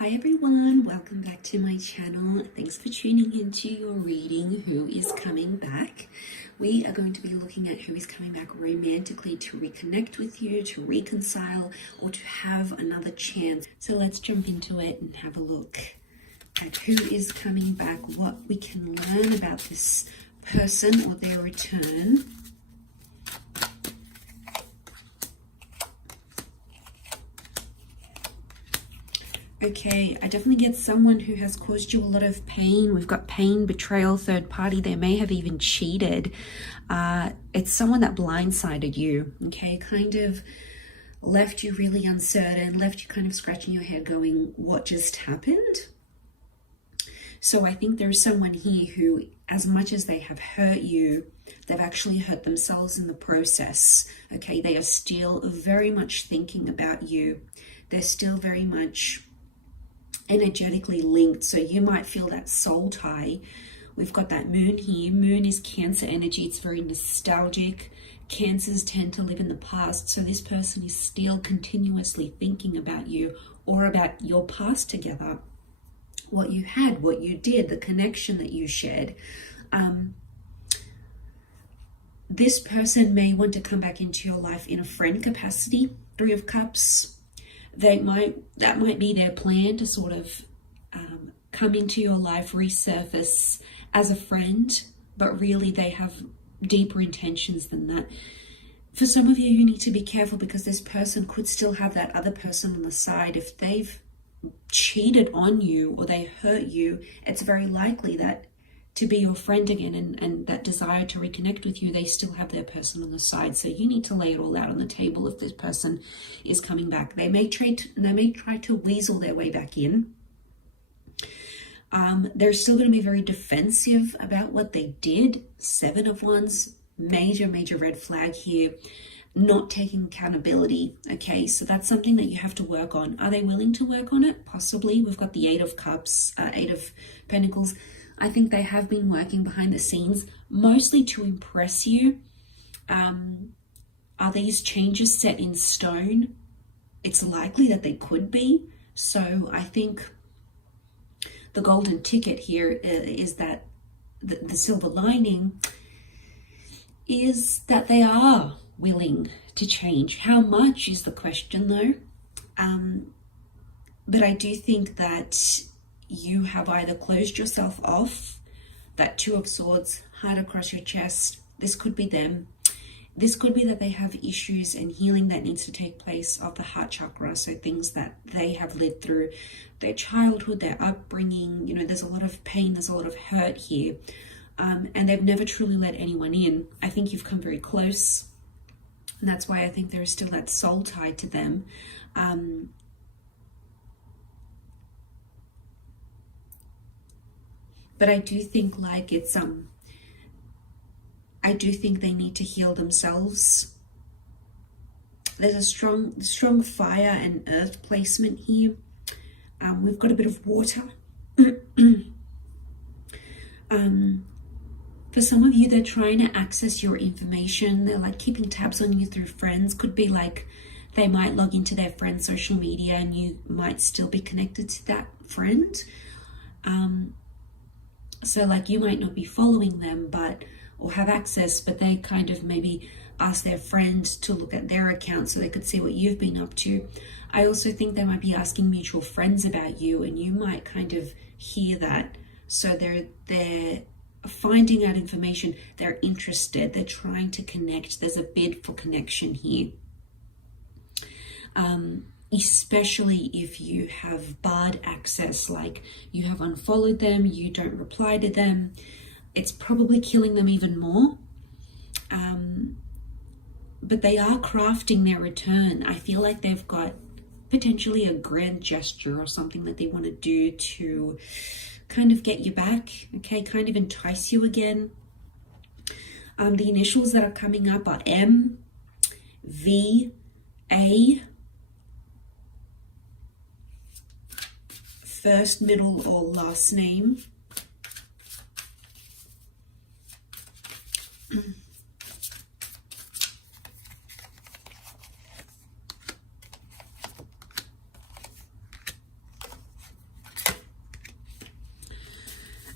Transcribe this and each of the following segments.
Hi everyone, welcome back to my channel. Thanks for tuning into your reading, Who is Coming Back. We are going to be looking at who is coming back romantically to reconnect with you, to reconcile, or to have another chance. So let's jump into it and have a look at who is coming back, what we can learn about this person or their return. Okay, I definitely get someone who has caused you a lot of pain. We've got pain, betrayal, third party. They may have even cheated. It's someone that blindsided you, okay? Kind of left you really uncertain, left you kind of scratching your head going, what just happened? So I think there's someone here who, as much as they have hurt you, they've actually hurt themselves in the process, okay? They are still very much thinking about you. They're still very much energetically linked, so you might feel that soul tie. We've got that moon here. Moon is Cancer energy. It's very nostalgic. Cancers tend to live in the past, so this person is still continuously thinking about you or about your past together, what you had, what you did, the connection that you shared. This person may want to come back into your life in a friend capacity. Three of Cups. That might be their plan to sort of come into your life, resurface as a friend, but really they have deeper intentions than that. For some of you, you need to be careful because this person could still have that other person on the side. If they've cheated on you or they hurt you, it's very likely that to be your friend again and that desire to reconnect with you, they still have their person on the side. So you need to lay it all out on the table if this person is coming back. They may try to weasel their way back in. They're still going to be very defensive about what they did. Seven of Wands, major red flag here. Not taking accountability. Okay, so that's something that you have to work on. Are they willing to work on it? Possibly. We've got the Eight of Cups, Eight of Pentacles. I think they have been working behind the scenes, mostly to impress you. Are these changes set in stone? It's likely that they could be. So I think the golden ticket here is that the silver lining is that they are willing to change. How much is the question though? But I do think that you have either closed yourself off, that Two of Swords, heart across your chest. This could be them. This could be that they have issues and healing that needs to take place of the heart chakra. So things that they have lived through, their childhood, their upbringing. You know, there's a lot of pain, there's a lot of hurt here. And they've never truly let anyone in. I think you've come very close. And that's why I think there is still that soul tie to them. But I do think like it's I do think they need to heal themselves. There's a strong fire and earth placement here. We've got a bit of water. For some of you, they're trying to access your information. They're like keeping tabs on you through friends. Could be like they might log into their friend's social media and you might still be connected to that friend. So like you might not be following them or have access, but they kind of maybe ask their friend to look at their account so they could see what you've been up to. I also think they might be asking mutual friends about you and you might kind of hear that. So they're finding out information, they're interested, they're trying to connect. There's a bid for connection here. Especially if you have barred access, like you have unfollowed them, you don't reply to them, it's probably killing them even more. But they are crafting their return. I feel like they've got potentially a grand gesture or something that they want to do to kind of get you back, okay, kind of entice you again. The initials that are coming up are M, V, A, first, middle, or last name.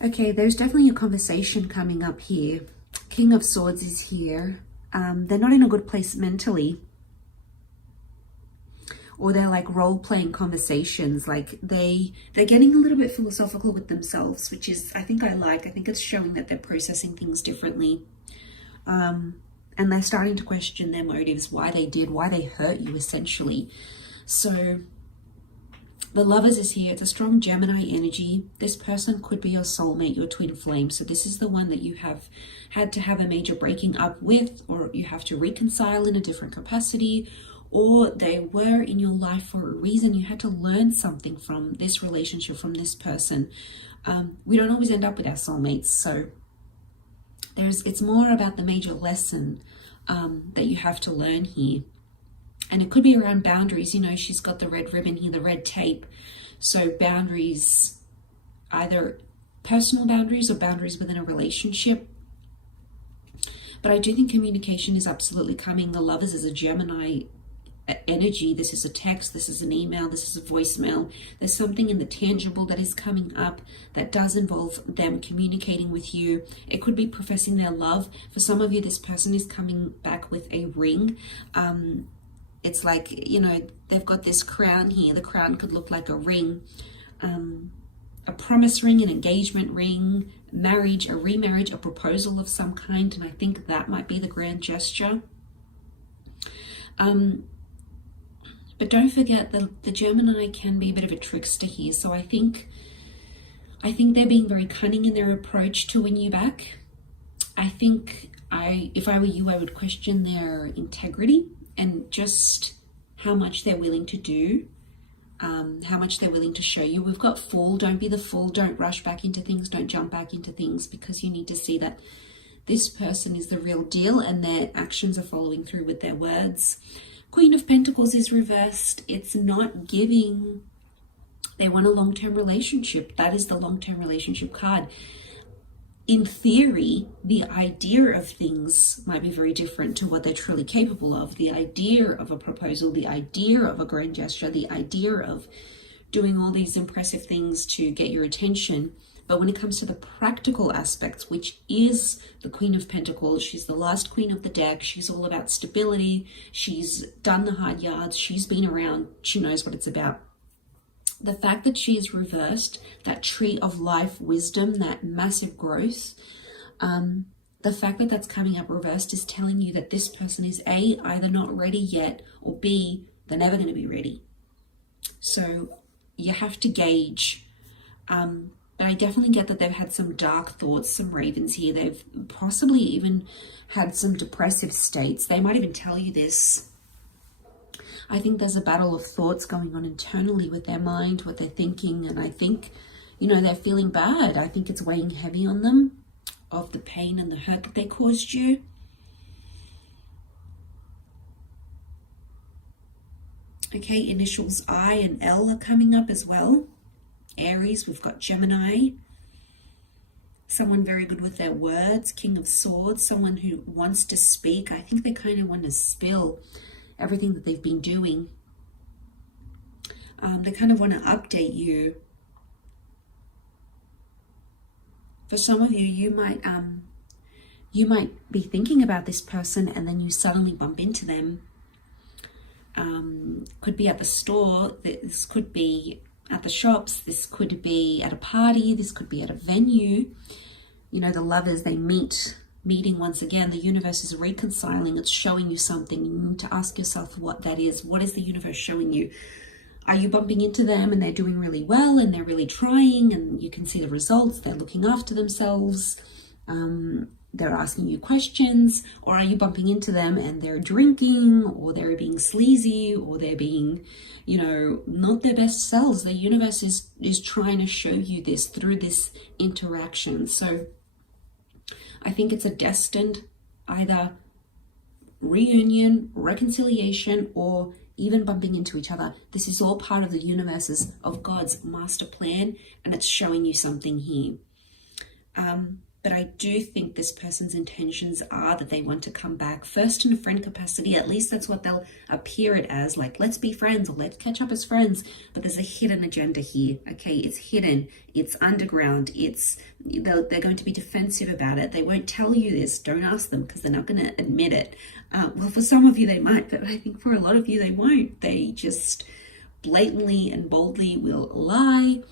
Okay, there's definitely a conversation coming up here. King of Swords is here. They're not in a good place mentally. Or they're like role-playing conversations. Like they're getting a little bit philosophical with themselves, which is, I think I think it's showing that they're processing things differently. And they're starting to question their motives, why they hurt you, essentially. So the Lovers is here. It's a strong Gemini energy. This person could be your soulmate, your twin flame. So this is the one that you have had to have a major breaking up with, or you have to reconcile in a different capacity, or they were in your life for a reason. You had to learn something from this relationship, from this person. We don't always end up with our soulmates. So it's more about the major lesson that you have to learn here. And it could be around boundaries. You know, she's got the red ribbon here, the red tape. So boundaries, either personal boundaries or boundaries within a relationship. But I do think communication is absolutely coming. The Lovers is a Gemini energy. This is a text, this is an email, this is a voicemail. There's something in the tangible that is coming up that does involve them communicating with you. It could be professing their love. For some of you, this person is coming back with a ring. It's like, you know, they've got this crown here. The crown could look like a ring, a promise ring, an engagement ring, marriage, a remarriage, a proposal of some kind. And I think that might be the grand gesture. But don't forget that the Gemini can be a bit of a trickster here. So I think they're being very cunning in their approach to win you back. I think if I were you, I would question their integrity and just how much they're willing to do, how much they're willing to show you. We've got Fool. Don't be the fool. Don't rush back into things. Don't jump back into things, because you need to see that this person is the real deal and their actions are following through with their words. Queen of Pentacles is reversed. It's not giving. They want a long-term relationship. That is the long-term relationship card. In theory, the idea of things might be very different to what they're truly capable of. The idea of a proposal, the idea of a grand gesture, the idea of doing all these impressive things to get your attention. But when it comes to the practical aspects, which is the Queen of Pentacles, she's the last queen of the deck. She's all about stability. She's done the hard yards. She's been around. She knows what it's about. The fact that she is reversed, that tree of life wisdom, that massive growth, the fact that that's coming up reversed is telling you that this person is A, either not ready yet, or B, they're never going to be ready. So you have to gauge. But I definitely get that they've had some dark thoughts, some ravens here. They've possibly even had some depressive states. They might even tell you this. I think there's a battle of thoughts going on internally with their mind, what they're thinking. And I think, you know, they're feeling bad. I think it's weighing heavy on them, of the pain and the hurt that they caused you. Okay, initials I and L are coming up as well. Aries, we've got Gemini. Someone very good with their words. King of Swords, someone who wants to speak. I think they kind of want to spill everything that they've been doing. They kind of want to update you. For some of you, you might be thinking about this person and then you suddenly bump into them. Could be at the store. This could be at the shops. This could be at a party. This could be at a venue. You know, the lovers, they meeting once again. The universe is reconciling. It's showing you something. You need to ask yourself what that is. What is the universe showing you? Are you bumping into them and they're doing really well and they're really trying and you can see the results? They're looking after themselves. They're asking you questions. Or are you bumping into them and they're drinking, or they're being sleazy, or they're being, you know, not their best selves? The universe is trying to show you this through this interaction. So I think it's a destined either reunion, reconciliation, or even bumping into each other. This is all part of the universe's, of God's master plan, and it's showing you something here. but I do think this person's intentions are that they want to come back first in a friend capacity. At least that's what they'll appear it as, like, let's be friends or let's catch up as friends. But there's a hidden agenda here, okay? It's hidden, it's underground, they're going to be defensive about it. They won't tell you this. Don't ask them, because they're not going to admit it. Well, for some of you they might, but I think for a lot of you they won't. They just blatantly and boldly will lie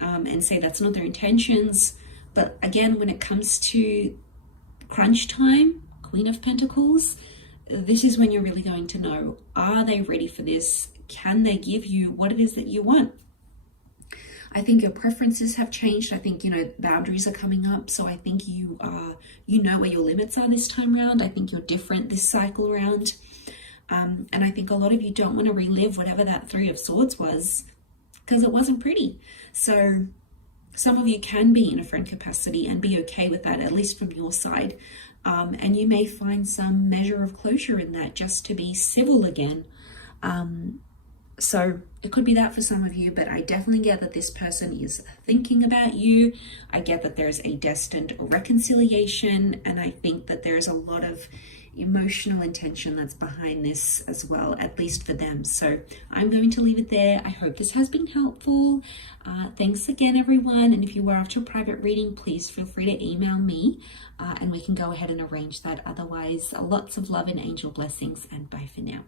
and say that's not their intentions. But again, when it comes to crunch time, Queen of Pentacles, this is when you're really going to know, are they ready for this? Can they give you what it is that you want? I think your preferences have changed. I think, boundaries are coming up. So I think you know where your limits are this time around. I think you're different this cycle around. And I think a lot of you don't want to relive whatever that Three of Swords was, because it wasn't pretty. So some of you can be in a friend capacity and be okay with that, at least from your side. And you may find some measure of closure in that, just to be civil again. So it could be that for some of you, but I definitely get that this person is thinking about you. I get that there's a destined reconciliation, and I think that there's a lot of emotional intention that's behind this as well, at least for them. So I'm going to leave it there. I hope this has been helpful. Thanks again, everyone. And if you were after a private reading, please feel free to email me and we can go ahead and arrange that. Otherwise, lots of love and angel blessings, and bye for now.